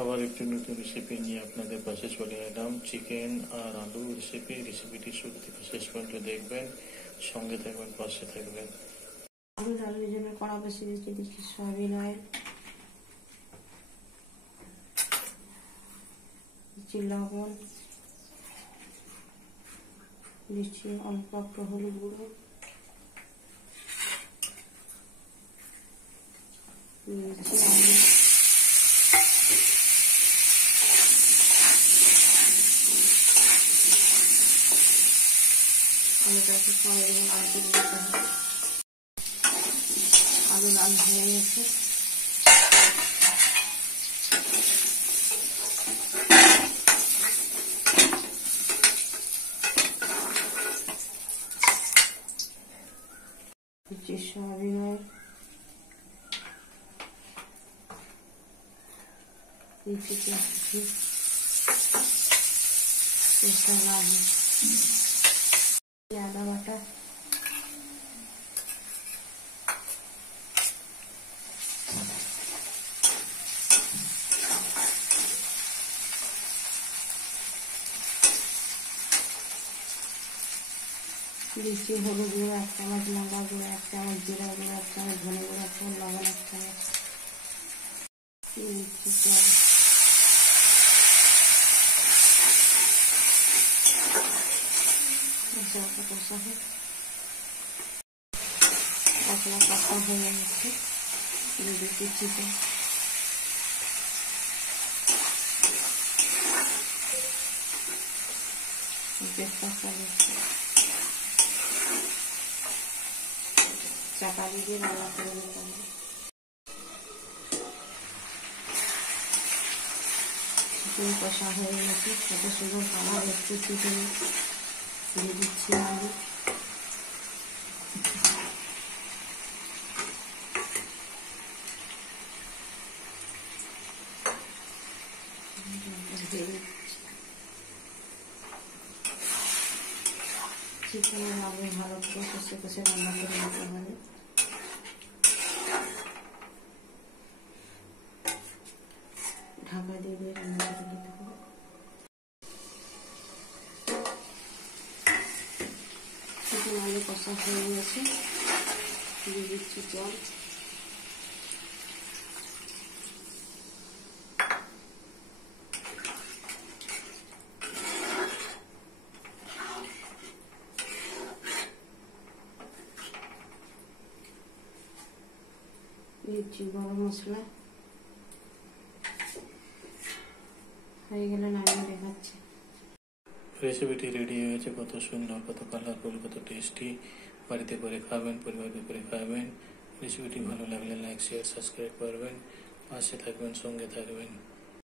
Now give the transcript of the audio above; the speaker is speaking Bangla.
আবার একটি নতুন রেসিপি নিয়ে আপনাদের পাশে চলে এলাম। চিকেন আর আলু রেসিপিটি শুরু থেকে শেষ পর্যন্ত দেখবেন, সঙ্গে থাকবেন, পাশে থাকবেন। আলুর জন্য কড়া বসিয়ে দিচ্ছি সয়াবিন অয়েল, দিচ্ছি লবণ, দিচ্ছি অল্প একটু হলুদ গুঁড়ো, দিচ্ছি আলু, আলুটাকে সময় দেবেন, আলু দিতে হবে। আলু লাল হয়ে গেছে, দিচ্ছি সয়াবিন অয়েল, দিচ্ছি পেঁয়াজটা লাল, আদা বাটা, দিচ্ছি হলুদ গুঁড়ো 1 চামচ, লঙ্কা গুঁড়ো 1 চামচ, জিরা গুঁড়ো 1 চামচ, ধনে গুঁড়ো 1 চামচ, লবণ 1 চামচ, দিচ্ছি জল, মশলা কষা হয়ে গেছে, দিচ্ছি চিকেন, চাপা দিয়ে রান্না করে নিলাম। চিকেন কষা হয়ে গেছে, কত সুন্দর কালার হচ্ছে চিকেন, দিয়ে দিচ্ছি আলু, চিকেনের আলু ভালো করে কষে কষে রান্না করে নিতে হবে। ঢাকা দিয়ে রান্না করে নিতে হবে। চিকেন আলু কষা হয়ে গেছে, দিয়ে দিচ্ছি জল, দিচ্ছি গরম মশলা, হয়ে গেলে নামিয়ে দেখাচ্ছি। রেসিপিটি রেডি হয়েছে, কত সুন্দর, কত কালারফুল, কত টেস্টি। বাড়িতে করে খাবেন, পরিবারকে করে খাবেন। রেসিপিটি ভালো লাগলে লাইক, শেয়ার, সাবস্ক্রাইব করবেন, পাশে থাকবেন, সঙ্গে থাকবেন।